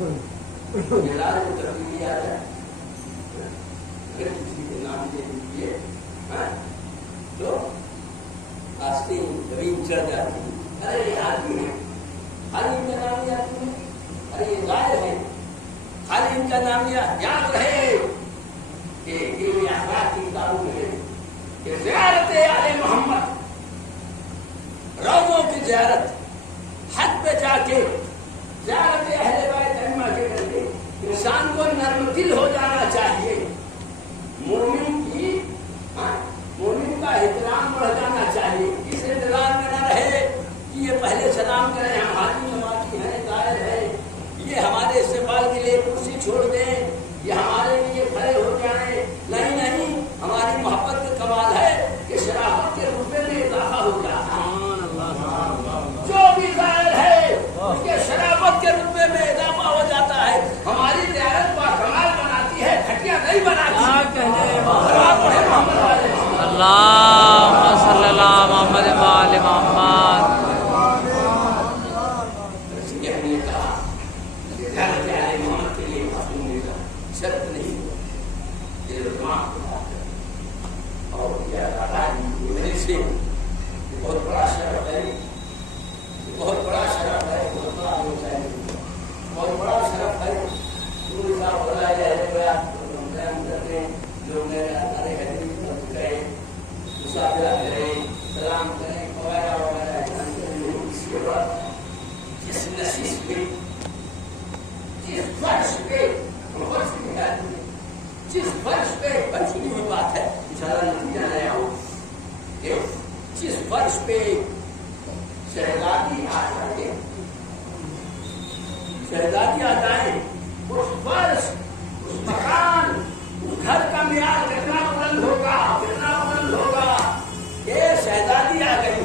میراج کو تبدیلی آ جائے اگر کسی کے نام دے دیجیے تو آستے ہی زمین چڑھ جاتی ہے. ارے یہ آدمی ہے، خالی ان کا نام یاد ہے، ارے یہ غائب ہے، خالی ان کا نام یاد رہے کہ یہ اخلاق کی کتابوں میں ہے کہ زیارت آل محمد، روضوں کی زیارت، حج پہ جا کے زیارت اہل بیت ائمہ کے کر کے انسان کو نرم دل ہو جانا چاہیے. مومن کا احترام بڑھ جانا چاہیے. اس انتظار میں نہ رہے کہ یہ پہلے سلام کریں، ہماری نمازی ہیں، قائل ہے، یہ ہمارے استقبال کے لیے کرسی چھوڑ دیں، یہ ہمارے لیے کھڑے ہو جائیں. نہیں نہیں، ہماری محبت کا کمال ہے کہ شرافت کے رتبے میں اضافہ ہو جاتا ہے. جو بھی قائل ہے اس کے شرافت کے رتبے میں اضافہ ہو جاتا ہے. ہماری زیارت با کمال بناتی ہے، گھٹیا نہیں بناتی. اللہم صلی اللہ محمد وآل محمد. شرط نہیں اور بہت بڑا شرف ہے، بہت بڑا شرف ہے، بہت بڑا شرف ہے. لوگ مسافرہ کریں، سلام کریں وغیرہ وغیرہ. اس کے بعد جس نشیش پہ، جس فرش پہ، جس فرش پہ بچنی ہوئی بات ہے، انشاءاللہ نتیجہ نیا ہو. جس فرش پہ شہزادی آ جائے، شہزادی آ جائے، اس فرش، اس مکان، اس گھر کا معیار کتنا بلند ہوگا، کتنا بلند ہوگا. یہ شہزادی آ گئی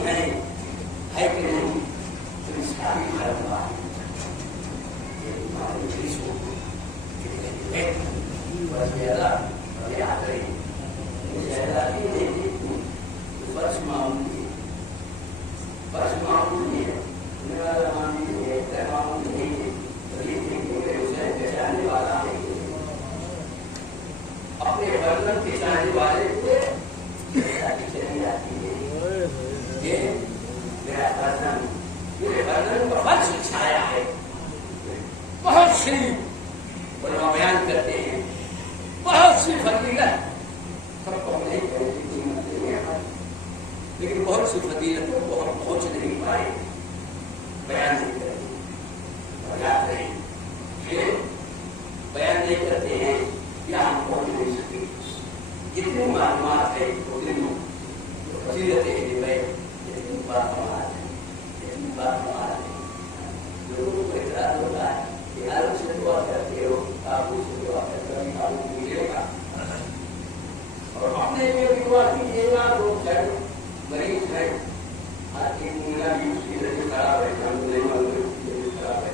ہے کہ نہیں؟ تو اس کا بھی خیال فرش معمولی ہے، فرش معمولی ہے، پہچانے والا ہے. اپنے برتن پہچانے والے سے چلی جاتی ہے. یہ میرا برتن، میرے برتن کا فرش چھایا ہے. بہت سی علماء بیان کرتے ہیں، بہت سی فضیلت، سب کو نہیں کہتے، لیکن بہت سی فضیلتوں کو ہم پہنچ نہیں پائے، بیان نہیں کرتے. بیان نہیں کرتے ہیں یا ہم پہنچ نہیں سکتے. جتنی معلومات ہے اتنی فضیلت ہے، اتنی بات ہمارا ہے، اتنی بات ہمارا ہے. لوگوں کو اعتراض ہوتا ہے کہ آپ سے دعا کرتے ہو، آپ سے دعا کرتے ہو، آپ کو ملے گا. اور اپنے لیے بھی دعا کیجیے گا. لوگ مریض ہے، آج ایک مہینہ بھی اس کی طرح خراب ہے، ہم نہیں معلوم خراب ہے،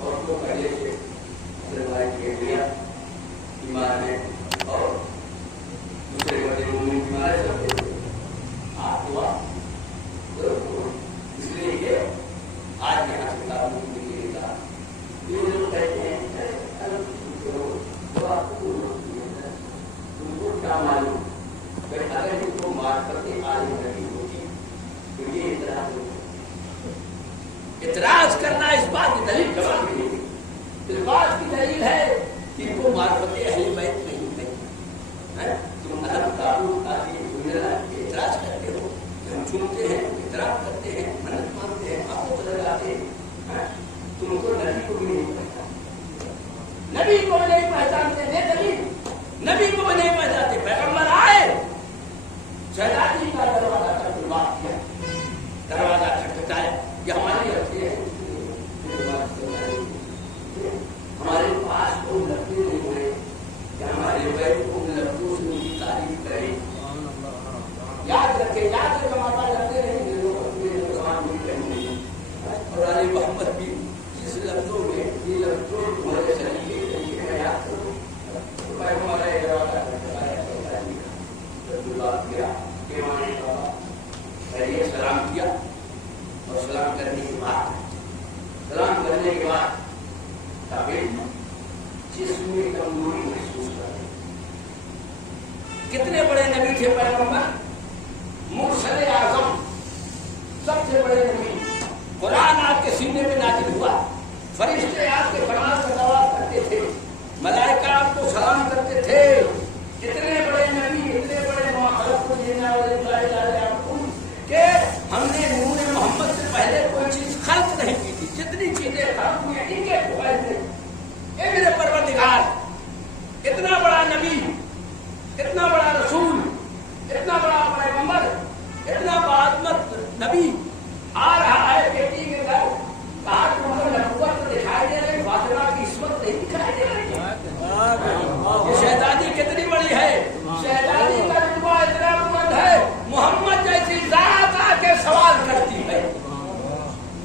اور تو پہلے سے بیمار ہے اور دوسرے بڑے بیمار ہے. آپ دعا اس لیے کہ آج یہاں سے کام نہیں گا. یہ لوگ کہتے ہیں تم کو کیا معلوم، اگر ان کو مار کرتے عالم نہیں ہوتی تو یہ اعتراض کرنا اس بات کی دلیل جواب نہیں. اس بات کی دلیل ہے کہ ان کو معرفت اہل بیت نہیں ہے. تم نرم تعلق اعتراض کرتے ہو، ہم چنتے ہیں، اعتراف کرتے ہیں، منت مانتے ہیں، آپ کو چلے جاتے ہیں. تم کو نبی کو بھی نہیں پہچانتے، نبی کو نہیں پہچانتے. نبی کو بھی نہیں پہچانتے. پیغمبر آئے، شہزادی کا دروازہ کھٹکھٹایا کیا، دروازہ کھٹکھٹایا. یہ ہمارے رکھتے ہیں، ہمارے پاس کوئی لفظ نہیں ہے کہ ہمارے بیت کو لفظوں سے ان کی تعریف کریں. یاد رکھے ہمارا لفظ نہیں کہیں. اور علی محمد بھی جس لفظوں میں یہ لفظوں تمہارے طریقے میں یاد کرو. ہمارا سلام کیا اور سلام کرنے کے بعد जिसमें कमजोरी महसूस करते। कितने बड़े नबी थे पैगंबर, मुरसले आजम, सबसे बड़े नबी। कुरान आपके सीने में नाजिल हुआ, फरिश्ते आपके फरमान का जवाब करते थे, मलाइका आपको सलाम करते थे। इतने बड़े नबी, इतने बड़े मुखलक को देने वाले कि हमने नूर मोहम्मद से पहले कोई चीज खल्क नहीं की थी। जितनी चीजें खल्क हुई इनके पहले। ए मेरे परवरदिगार, इतना बड़ा नबी, इतना बड़ा रसूल, इतना बड़ा पैगंबर, इतना बादमत नबी आ रहा है बेटी के घर। कहा तुम्हें नबूवत दिखाई दे रही, फातिमा की इस्मत नहीं दिखाई दे रही। ये शहजादी कितनी बड़ी है, शहजादी का रुतबा इतना बुलंद है, मोहम्मद जैसी जात आके सवाल करती है।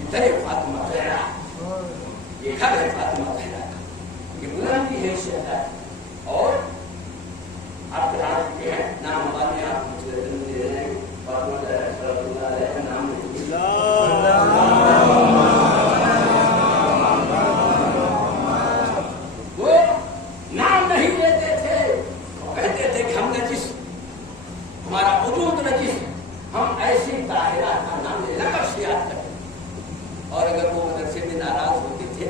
इधर फातिमा जहरा, ये घर है फातिमा जहरा का, ये बुलंदी है शहजादी। और आप राज के हैं नाम बाद में आप मुझे दे रहे हैं, फातिमा जहरा सल्लल्लाहु अलैहि वसल्लम नाम वो नाम नहीं लेते थे, कहते थे कि हम नजिस, हमारा वजूद नजिस, हम ऐसी ताहिरा का नाम लकब से याद करते। और अगर वो मदरसे में नाराज होते थे,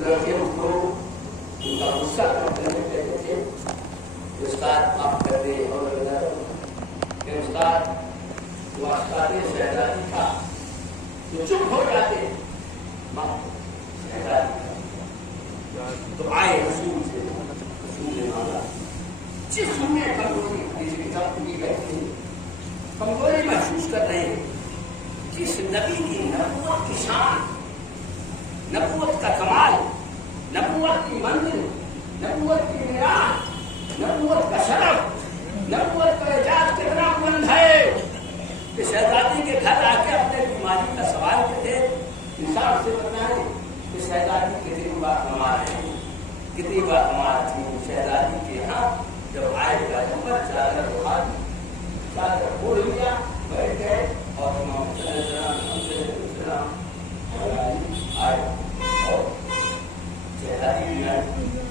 लड़के उनको उनका गुस्सा करने कहते थे, उस्ताद माफ कर दे। और उस्ताद वास्तादे शहजादी था तो चुप हो जाते, माफ शहजादी तो आए रसूल से, रसूल ने मांगा जिसमें कमजोरी, कमजोरी महसूस कर रहे हैं, जिस नबी की नबूवत की शान, नबूवत का कमाल, नबूवत की मंजिल, नबूवत की मेराज, नबूवत का शरफ, नबूवत का एजाज कितना बुलंद है कि शहजादी के घर आके अपने बीमारी का सवाल करते। हिसाब से बताएं कि शहजादी कितनी बाकमाल है, कितनी बाकमाल थी शहजादी के यहाँ। जब आएगा ऊपर चादर खोल लिया, बैठ गए और आए और शहजादी भी आई।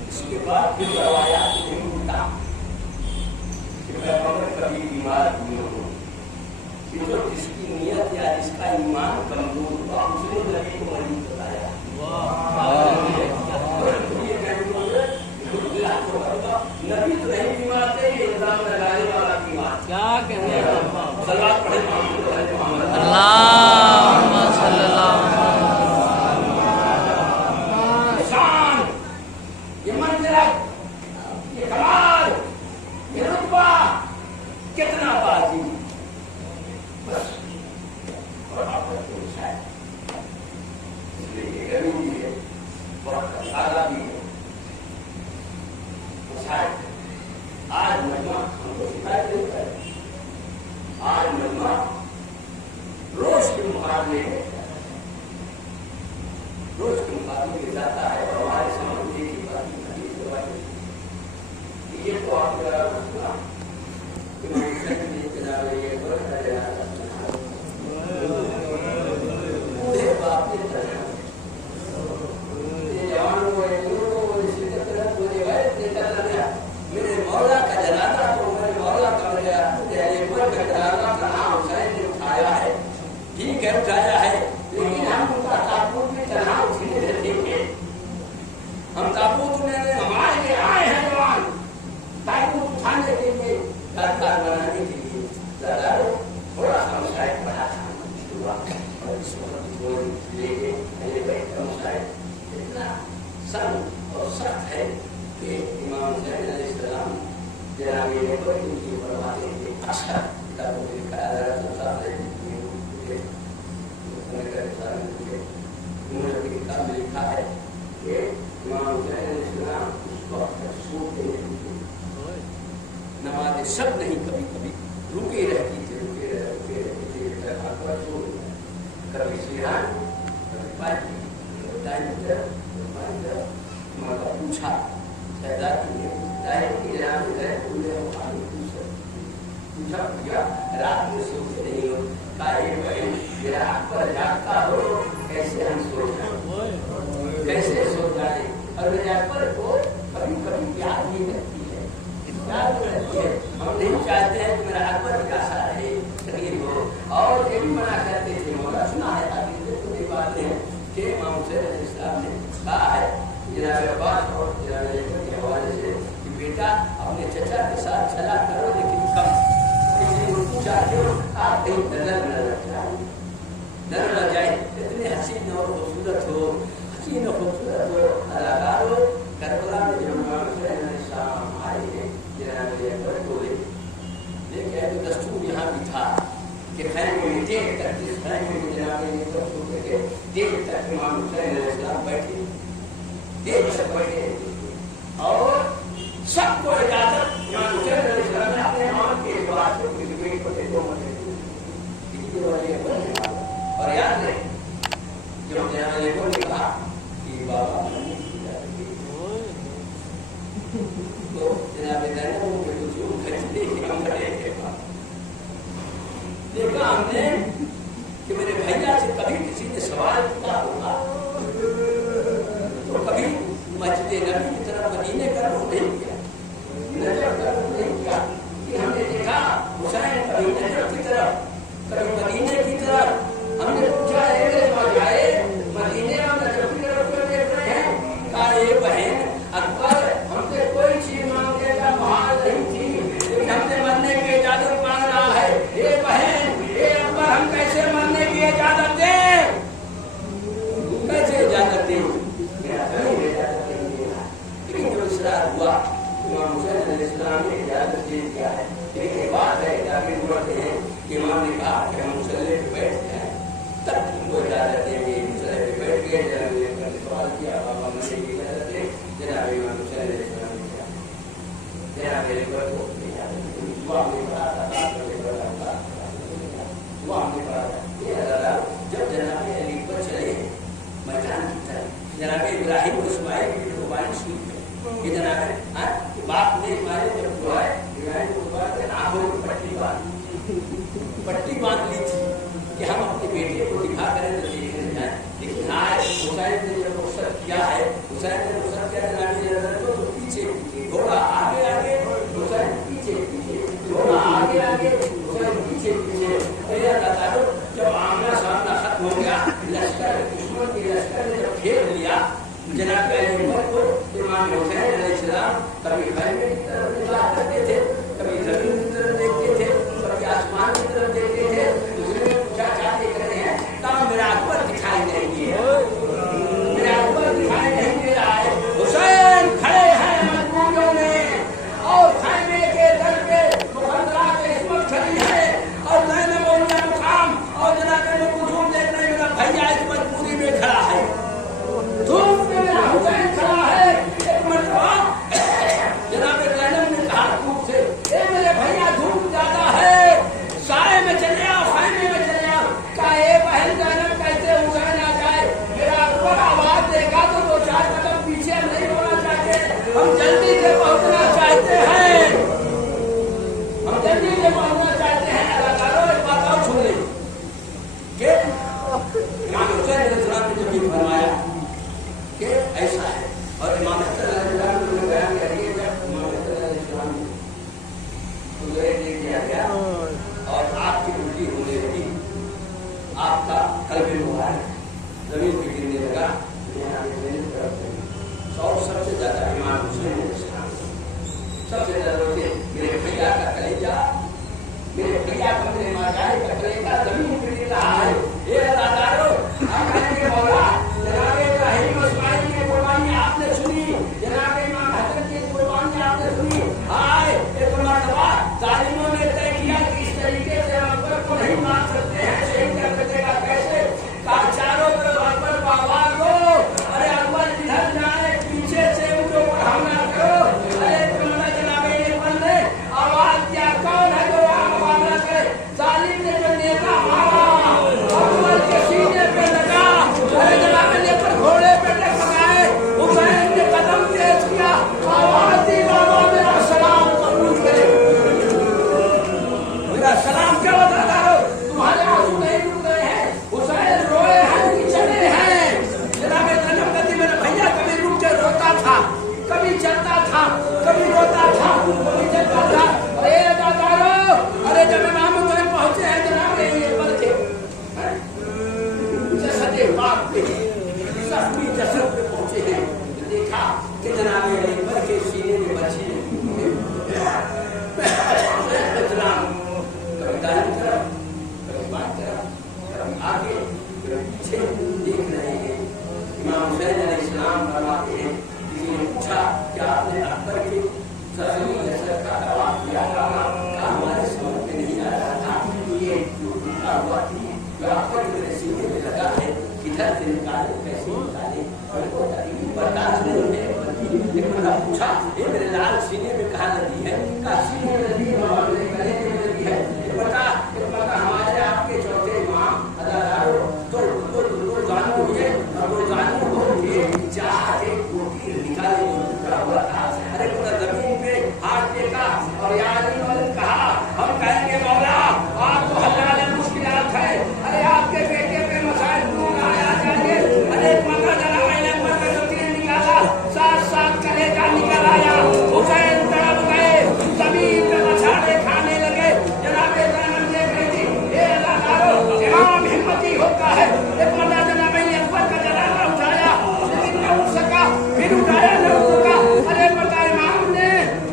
इसके बाद फिर करवाया उल्टा, कभी बीमार हुए हो, जो जिसकी नियत या जिसका ईमान कमजोर हुआ उसने नबी को मरीज बताया। नबी तो नहीं बीमार थे, ये इल्जाम लगाने वाला बीमार। क्या कहते हैं, सलात पढ़े अल्लाहुम्मा सल्लल्लाहु शान, ये मंज़िलत, ये कमाल, ये रुतबा कितना बाजी। बस और आपका कोई शायद इसलिए ये गर्मी भी है, बहुत ताज़ा भी है। आज मजमा हमको सिखाई देता है, आज मजमा रोज के मुकाबले है, रोज के मुकाबले में जाता है। और हमारे सामने एक ही बात ये तो आपका मेरे मौला का जनाजा तो मेरे मौला का उठाया है, ठीक है उठाया है, लेकिन हम उनका ताबूत में चढ़ा उठने देते थे। हम ताबूत में हमारे लिए आए हैं जवान, ताबूत उठाने के लिए, सरकार बनाने के लिए थोड़ा सा शायद बड़ा था और इस वक्त लेके इतना सख्त और सख्त है कि इमाम हुसैन अलैहिस्सलाम जनाब ये कोई उनकी फरमाते थे। अच्छा उन्होंने किताब में लिखा है कि इमाम हुसैन अलैहिस्सलाम उस वक्त सोते नहीं थे, नमाज सब नहीं, कभी कभी रुके रहती थी, रुके रहती थी, कभी सिरान, कभी पानी, कभी टाइम पूछा शहजादी ने पूछा भैया रात में सोते नहीं हो, मेरा हाथ पर जागता हो, कैसे हम सोते हैं। कैसे सो जाए। और मेरे अकबर को कभी कभी प्यार भी करती है, प्यार भी करती है। हम नहीं चाहते हैं कि मेरा अकबर प्यासा रहे, शरीर हो। और ये भी मना करते थे, मौला सुना है ताकि बात है कि इमाम हुसैन इस्लाम ने कहा है जनाब अब्बास और जनाब अली के हवाले से कि बेटा अपने चचा के साथ चला करो, लेकिन कम। किसी ने पूछा क्यों? आप कहीं नजर न लग जाए, नजर लग जाए। इतने हसीन और खूबसूरत हो, हसीन और खूबसूरत हो, अदाकार हो। करबला में जब इमाम हुसैन इस्लाम आए हैं जनाब अकबर को लेके, तो दस्तूर यहाँ भी था कि खैमे में देर तक, जिस खैमे में जनाब अकबर को के देर तक इमाम हुसैन इस्लाम बैठे, देर तक बैठे। और सबको इजाजत इमाम हुसैन इस्लाम ने अपने नाम के बाद से किसी पेट को दे दो मत और याद रहे जब जनाब अकबर ने कहा कि बाबा तो जनाब देखा हमने कि मेरे भैया से कभी किसी ने सवाल किया होगा तो कभी मस्जिद नबी की तरफ मदीने का रुख नहीं किया, नजर का रुख नहीं किया। कि हमने देखा हुसैन कभी नजर की तरफ, कभी मदीने की तरफ। हमने पूछा है मेरे जाए मदीने और नजर की तरफ क्यों देख रहे हैं? कहा ये बहन अकबर हमसे कोई चीज मांगने का महाल नहीं थी, लेकिन हमसे मरने की इजाजत मांग रहा है। ये बहन, ये अकबर, हम कैसे मरने की इजाजत दें? कैसे इजाजत दें? लेकिन जो इसरार हुआ इमाम हुसैन अलैहिस्सलाम ने इजाजत दे दिया है। लेकिन एक बात है, जाके बोलते हैं कि इमाम ने कहा कि हम मुसल्ले पे बैठ जाए, तब उनको इजाजत देंगे। मुसल्ले पे बैठ गए, जनाब ने सवाल किया, बाबा मरने की इजाजत दे। जनाब इमाम हुसैन अलैहिस्सलाम ने कहा जनाब अकबर को दुआ में पढ़ा था, दुआ में पढ़ा था। ये अल्लाह जब जनाब अली पर चले मैदान की तरफ, जनाब इब्राहिम और इस्माइल की कुर्बानी सुनी कि जनाब बाप ने इस्माइल जब दुआए इब्राहिम को दुआ के आंखों में पट्टी बांध ली थी कि हम अपने बेटे को दिखा करें तो देखने जाए। लेकिन आज हुसैन ने जब रुखसत किया है, हुसैन ने रुखसत किया जनाब तो पीछे पीछे, घोड़ा आगे आगे, हुसैन पीछे पीछे, घोड़ा आगे आगे, हुसैन पीछे पीछे। जब आमना सामना खत्म हो गया, लश्कर दुश्मन के लश्कर ने जब घेर लिया जनाब अकबर को, इमाम हुसैन अलैहिस्सलाम कभी खैमे की तरफ निगाह करते थे, कभी जमीन की तरफ देखते थे, कभी आसमान की तरफ देखते थे। दूसरे ने पूछा क्या देख रहे हैं? कहा मेरा अकबर दिखाई नहीं दिया, मेरा अकबर दिखाई नहीं दे रहा है। हुसैन खड़े हैं मजबूरियों में और खैमे के दर पे मुखद्दरा के इसमत खड़ी है और ज़ैनब उनका मुकाम और जनाब कुलसूम देख रहे मेरा भैया इस मजबूरी में खड़ा है, धूप में मेरा हुसैन खड़ा है। एक मरतबा जनाब ज़ैनब ने कहा धूप से, ए मेरे भैया धूप ज्यादा है, साए में चले आओ, खैमे में चले आओ। कहा ए बहन ज़ैनब कैसे हुसैन आ जाए? मेरा अकबर आवाज देगा तो दो चार कदम पीछे हम नहीं होना चाहते, हम जल्दी से पहुंचना चाहते हैं, हम जल्दी से पहुंचना चाहते हैं। अदाकारों एक बात और सुन ली कि इमाम हुसैन अलैहिस्सलाम ने जब ये फरमाया कि ऐसा है और इमाम हसन अलैहिस्सलाम ने बयान कर दिया, जब इमाम हसन अलैहिस्सलाम को दे दिया गया और आपकी उल्टी होने लगी, आपका कल्बे मुबारक जमीन पे गिरने लगा, और सबसे ज्यादा इमाम हुसैन अलैहिस्सलाम सबसे ज्यादा रोते मेरे भैया का कलेजा, मेरे भैया का मेरे माताए का कलेजा जमीन पे गिर रहा है। ये अदाकारों हम कहेंगे मौला जनाब इब्राहिम और इस्माइल की कुर्बानी आपने सुनी, जनाब इमाम हसन की कुर्बानी आपने सुनी। हाय एक मरतबा जालिमों ने तय किया कि इस तरीके से अकबर को नहीं मार सकते हैं, शहीद कर देगा कैसे? कहा चारों तरफ अकबर को आवाज दो, अरे अकबर फतेह पाक पे जख्मी जसद पे पहुंचे हैं, देखा कि जनाब अकबर के सीने में बची कभी दाहिनी तरफ, कभी बाएं तरफ, कभी आगे, कभी पीछे देख रहे हैं। इमाम हुसैन अलैहिस्सलाम फरमाते हैं, किसी ने पूछा कि आपने अकबर के जख्मी जसद का दवा किया था? हमारे समझ में नहीं आ रहा था ये जो टूटा हुआ थी जो अकबर के सीने में लगा है, किधर से निकाले, कैसे निकाले, उनको तकलीफ बर्दाश्त नहीं है। एक बंदा पूछा, ये मेरे लाल सीने में कहाँ लगी है? कहा सीने में लगी है, गले में लगी है। बता हमारे आपके चौथे इमाम अदादारों तो जानू हुए और वो जानू हो के चाह के कोटी निकाले जो टूटा हुआ था। अरे पूरा जमीन पे हाथ टेका और यानी वाले कहा, हम कहेंगे मौला आपको हलाल मुश्किलात है, अरे आपके बेटे पे मसाइल दूर आ जाएंगे। अरे मक्का जरा मैंने मक्का जो तीर निकाला, साथ कलेजा निकल आया। हुसैन तड़प गए, जमीन पे मछाड़े खाने लगे। जनाबे जानम देख रही थी, ये अदादारों इमाम हिम्मती होता है। एक मर्दा जनाबे अकबर का जनाजा उठाया, लेकिन न उठ सका, फिर उठाया न उठ सका। अरे मर्दा इमाम ने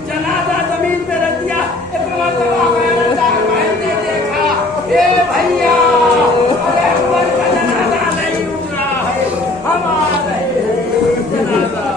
जनाजा जमीन पे रख दिया। एक मर्तबा भाई ने देखा, ए भैया अरे अकबर का जनाजा नहीं उठ रहा है, हम आ रहे हैं जनाजा।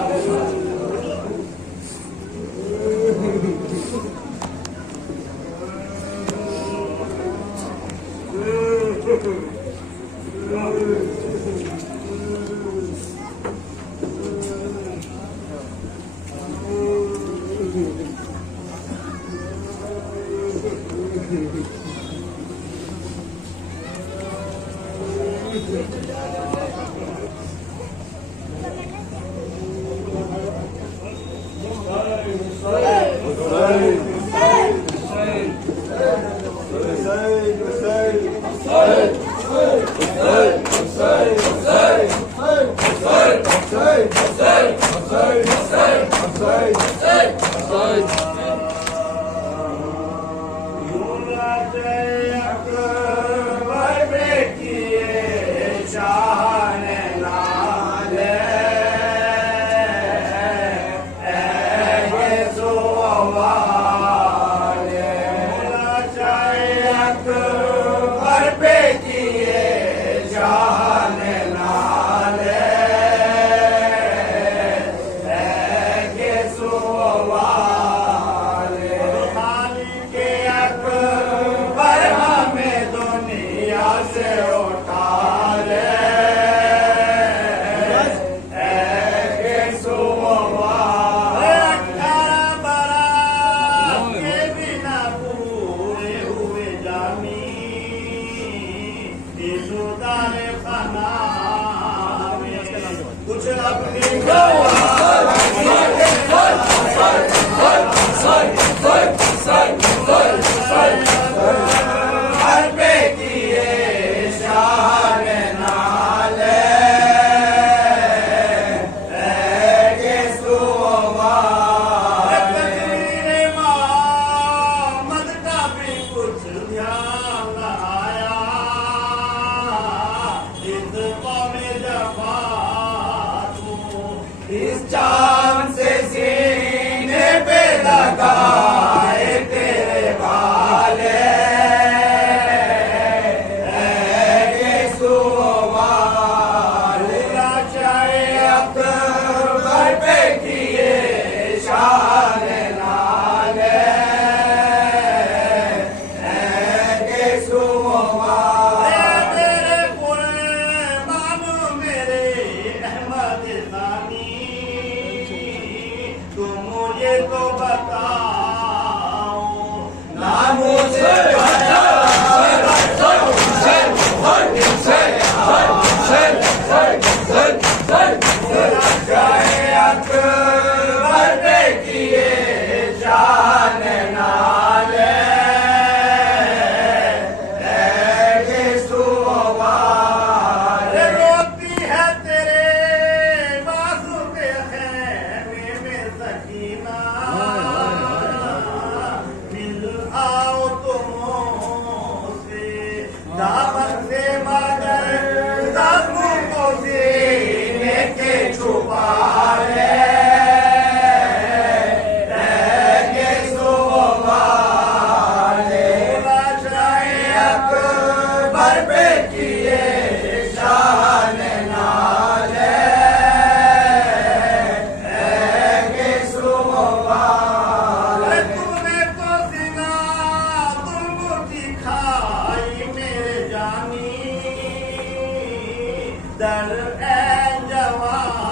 در اے جوان